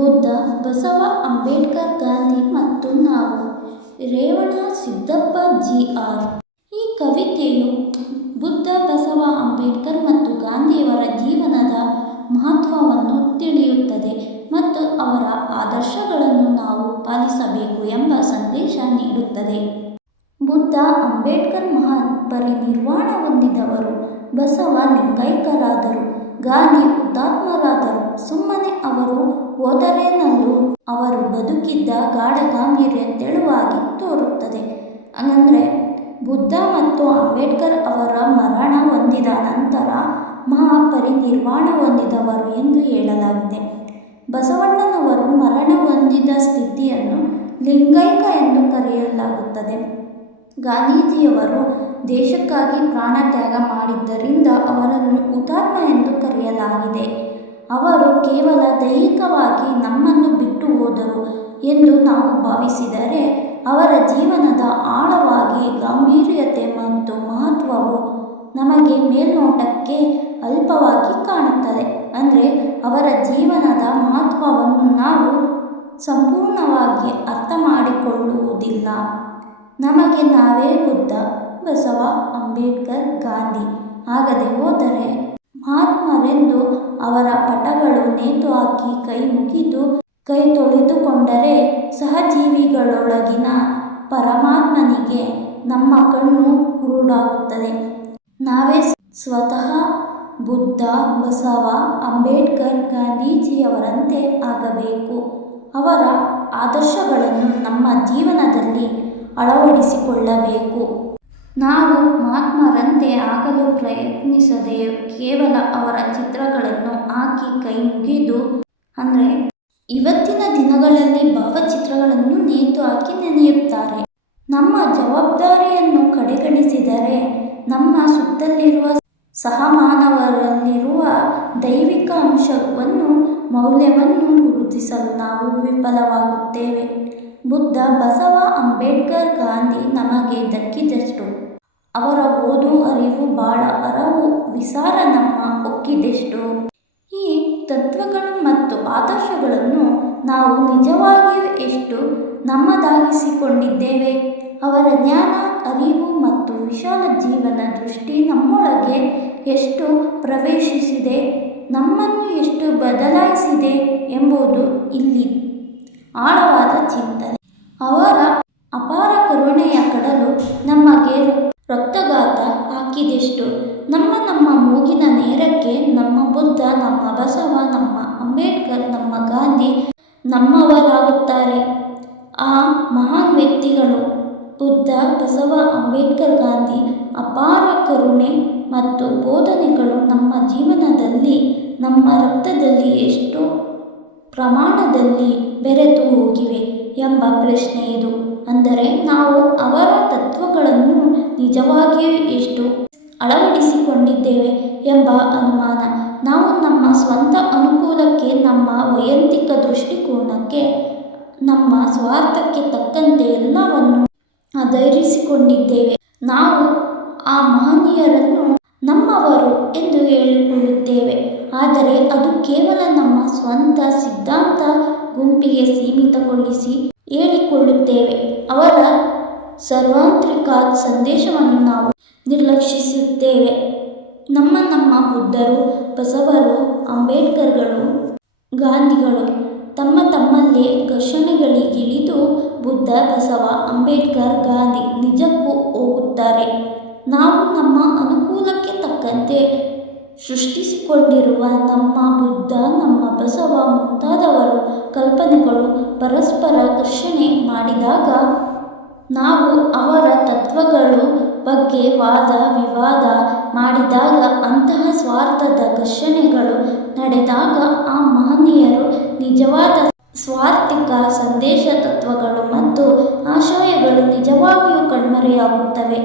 ಬುದ್ಧ, ಬಸವ, ಅಂಬೇಡ್ಕರ್, ಗಾಂಧಿ ಮತ್ತು ನಾವು. ರೇವಣ ಸಿದ್ದಪ್ಪ ಜಿ.ಆರ್. ಈ ಕವಿತೆಯು ಬುದ್ಧ, ಬಸವ, ಅಂಬೇಡ್ಕರ್ ಮತ್ತು ಗಾಂಧಿಯವರ ಜೀವನದ ಮಹತ್ವವನ್ನು ತಿಳಿಯುತ್ತದೆ ಮತ್ತು ಅವರ ಆದರ್ಶಗಳನ್ನು ನಾವು ಪಾಲಿಸಬೇಕು ಎಂಬ ಸಂದೇಶ ನೀಡುತ್ತದೆ. ಬುದ್ಧ, ಅಂಬೇಡ್ಕರ್ ಮಹಾಪರಿನಿರ್ವಾಣ ಹೊಂದಿದವರು, ಬಸವ ಲಿಂಗೈಕ್ಯರಾದರು, ಗಾಂಧಿ ಹುತಾತ್ಮರಾದರು. ಸುಮ್ಮನೆ ಅವರು ಹೋದರೇನಲ್ಲೂ ಅವರು ಬದುಕಿದ್ದ ಗಾಢ ಗಾಂಭೀರ್ಯ ತೆಳುವಾಗಿ ತೋರುತ್ತದೆ. ಅಂದರೆ ಬುದ್ಧ ಮತ್ತು ಅಂಬೇಡ್ಕರ್ ಅವರ ಮರಣ ಹೊಂದಿದ ನಂತರ ಮಹಾಪರಿನಿರ್ವಾಣ ಹೊಂದಿದವರು ಎಂದು ಹೇಳಲಾಗಿದೆ. ಬಸವಣ್ಣನವರು ಮರಣ ಹೊಂದಿದ ಸ್ಥಿತಿಯನ್ನು ಲಿಂಗೈಕ್ಯ ಎಂದು ಕರೆಯಲಾಗುತ್ತದೆ. ಗಾಂಧೀಜಿಯವರು ದೇಶಕ್ಕಾಗಿ ಪ್ರಾಣತ್ಯಾಗ ಮಾಡಿದ್ದರಿಂದ ಅವರನ್ನು ಹುತಾತ್ಮ ಎಂದು ಕರೆಯಲಾಗಿದೆ. ಅವರು ಕೇವಲ ದೈಹಿಕವಾಗಿ ನಮ್ಮನ್ನು ಬಿಟ್ಟು ಹೋದರು ಎಂದು ನಾವು ಭಾವಿಸಿದರೆ, ಅವರ ಜೀವನದ ಆಳವಾಗಿ ಗಾಂಭೀರ್ಯತೆ ಮತ್ತು ಮಹತ್ವವು ನಮಗೆ ಮೇಲ್ನೋಟಕ್ಕೆ ಅಲ್ಪವಾಗಿ ಕಾಣುತ್ತದೆ. ಅಂದರೆ ಅವರ ಜೀವನದ ಮಹತ್ವವನ್ನು ನಾವು ಸಂಪೂರ್ಣವಾಗಿ ಅರ್ಥ ಮಾಡಿಕೊಳ್ಳುವುದಿಲ್ಲ. ನಮಗೆ ನಾವೇ ಬುದ್ಧ, ಬಸವ, ಅಂಬೇಡ್ಕರ್, ಗಾಂಧಿ ಆಗದೆ ಹೋದರೆ ಮಹಾತ್ಮರೆಂದು ಅವರ ಪಟಗಳು ನೇತುಹಾಕಿ ಕೈ ಮುಗಿದು ಕೈ ತೊಳೆದುಕೊಂಡರೆ ಸಹಜೀವಿಗಳೊಳಗಿನ ಪರಮಾತ್ಮನಿಗೆ ನಮ್ಮ ಕಣ್ಣು ಕುರುಡಾಗುತ್ತದೆ. ನಾವೇ ಸ್ವತಃ ಬುದ್ಧ, ಬಸವ, ಅಂಬೇಡ್ಕರ್, ಗಾಂಧೀಜಿಯವರಂತೆ ಆಗಬೇಕು. ಅವರ ಆದರ್ಶಗಳನ್ನು ನಮ್ಮ ಜೀವನದಲ್ಲಿ ಅಳವಡಿಸಿಕೊಳ್ಳಬೇಕು. ನಾವು ಮಹಾತ್ಮರಂತೆ ಆಗಲು ಪ್ರಯತ್ನಿಸದೆ ಕೇವಲ ಅವರ ಚಿತ್ರಗಳನ್ನು ಹಾಕಿ ಕೈ ಮುಗಿದು, ಅಂದರೆ ಇವತ್ತಿನ ದಿನಗಳಲ್ಲಿ ಭಾವಚಿತ್ರಗಳನ್ನು ನೇತುಹಾಕಿ ನೆನೆಯುತ್ತಾರೆ. ನಮ್ಮ ಜವಾಬ್ದಾರಿಯನ್ನು ಕಡೆಗಣಿಸಿದರೆ ನಮ್ಮ ಸುತ್ತಲಿರುವ ಸಹಮಾನವರಲ್ಲಿರುವ ದೈವಿಕ ಅಂಶವನ್ನು, ಮೌಲ್ಯವನ್ನು ಗುರುತಿಸಲು ನಾವು ವಿಫಲವಾಗುತ್ತೇವೆ. ಬುದ್ಧ, ಬಸವ, ಅಂಬೇಡ್ಕರ್, ಗಾಂಧಿ ನಮಗೆ ದಕ್ಕಿದಷ್ಟು, ಅವರ ಓದು, ಅರಿವು, ಬಾಳ ಅರವು, ವಿಚಾರ ನಮ್ಮ ಒಕ್ಕಿದೆಷ್ಟು. ಈ ತತ್ವಗಳು ಮತ್ತು ಆದರ್ಶಗಳನ್ನು ನಾವು ನಿಜವಾಗಿಯೂ ಎಷ್ಟು ನಮ್ಮದಾಗಿಸಿಕೊಂಡಿದ್ದೇವೆ? ಅವರ ಜ್ಞಾನ, ಅರಿವು ಮತ್ತು ವಿಶಾಲ ಜೀವನ ದೃಷ್ಟಿ ನಮ್ಮೊಳಗೆ ಎಷ್ಟು ಪ್ರವೇಶಿಸಿದೆ, ನಮ್ಮನ್ನು ಎಷ್ಟು ಬದಲಾಯಿಸಿದೆ ಎಂಬುದು ಇಲ್ಲಿ ಆಳವಾದ ಚಿಂತನೆ. ಅವರ ಅಪಾರ ಕರುಣೆಯ ಕಡಲು ನಮಗೆ ರಕ್ತಘಾತ ಹಾಕಿದೆಷ್ಟು? ನಮ್ಮ ಮೂಗಿನ ನೇರಕ್ಕೆ ನಮ್ಮ ಬುದ್ಧ, ನಮ್ಮ ಬಸವ, ನಮ್ಮ ಅಂಬೇಡ್ಕರ್, ನಮ್ಮ ಗಾಂಧಿ ನಮ್ಮವರಾಗುತ್ತಾರೆ. ಆ ಮಹಾನ್ ವ್ಯಕ್ತಿಗಳು ಬುದ್ಧ, ಬಸವ, ಅಂಬೇಡ್ಕರ್, ಗಾಂಧಿ ಅಪಾರ ಕರುಣೆ ಮತ್ತು ಬೋಧನೆಗಳು ನಮ್ಮ ಜೀವನದಲ್ಲಿ, ನಮ್ಮ ರಕ್ತದಲ್ಲಿ ಎಷ್ಟು ಪ್ರಮಾಣದಲ್ಲಿ ಬೆರೆತು ಹೋಗಿವೆ ಎಂಬ ಪ್ರಶ್ನೆ ಇದು. ಅಂದರೆ ನಾವು ಅವರ ತತ್ವಗಳನ್ನು ನಿಜವಾಗಿಯೂ ಎಷ್ಟು ಅಳವಡಿಸಿಕೊಂಡಿದ್ದೇವೆ ಎಂಬ ಅನುಮಾನ. ನಾವು ನಮ್ಮ ಸ್ವಂತ ಅನುಕೂಲಕ್ಕೆ, ನಮ್ಮ ವೈಯಕ್ತಿಕ ದೃಷ್ಟಿಕೋನಕ್ಕೆ, ನಮ್ಮ ಸ್ವಾರ್ಥಕ್ಕೆ ತಕ್ಕಂತೆ ಎಲ್ಲವನ್ನೂ ಆಧರಿಸಿಕೊಂಡಿದ್ದೇವೆ. ನಾವು ಆ ಮಹನೀಯರನ್ನು ನಮ್ಮವರು ಎಂದು ಹೇಳಿಕೊಳ್ಳುತ್ತೇವೆ, ಆದರೆ ಅದು ಕೇವಲ ನಮ್ಮ ಸ್ವಂತ ಸಿದ್ಧಾಂತ ಗುಂಪಿಗೆ ಸೀಮಿತಗೊಳಿಸಿ ಹೇಳಿಕೊಳ್ಳುತ್ತೇವೆ. ಅವರ ಸಾರ್ವತ್ರಿಕ ಸಂದೇಶವನ್ನು ನಾವು ನಿರ್ಲಕ್ಷಿಸುತ್ತೇವೆ. ನಮ್ಮ ಬುದ್ಧರು, ಬಸವರು, ಅಂಬೇಡ್ಕರ್ಗಳು, ಗಾಂಧಿಗಳು ತಮ್ಮಲ್ಲೇ ಘರ್ಷಣೆಗಳಿಗಿಳಿದು ಬುದ್ಧ, ಬಸವ, ಅಂಬೇಡ್ಕರ್, ಗಾಂಧಿ ನಿಜಕ್ಕೂ ಹೋಗುತ್ತಾರೆ. ನಾವು ನಮ್ಮ ಅನುಕೂಲಕ್ಕೆ ತಕ್ಕಂತೆ ಸೃಷ್ಟಿಸಿಕೊಂಡಿರುವ ನಮ್ಮ ಬುದ್ಧ, ನಮ್ಮ ಬಸವ ಮುಂತಾದವರ ಕಲ್ಪನೆಗಳು ಪರಸ್ಪರ ಘರ್ಷಣೆ ಮಾಡಿದಾಗ, ನಾವು ಅವರ ತತ್ವಗಳ ಬಗ್ಗೆ ವಾದ ವಿವಾದ ಮಾಡಿದಾಗ, ಅಂತಹ ಸ್ವಾರ್ಥದ ಘರ್ಷಣೆಗಳು ನಡೆದಾಗ ಆ ಮಹನೀಯರು ನಿಜವಾದ ಸಾರ್ವತ್ರಿಕ ಸಂದೇಶ, ತತ್ವಗಳು ಮತ್ತು ಆಶಯಗಳು ನಿಜವಾಗಿಯೂ ಕಣ್ಮರೆಯಾಗುತ್ತವೆ.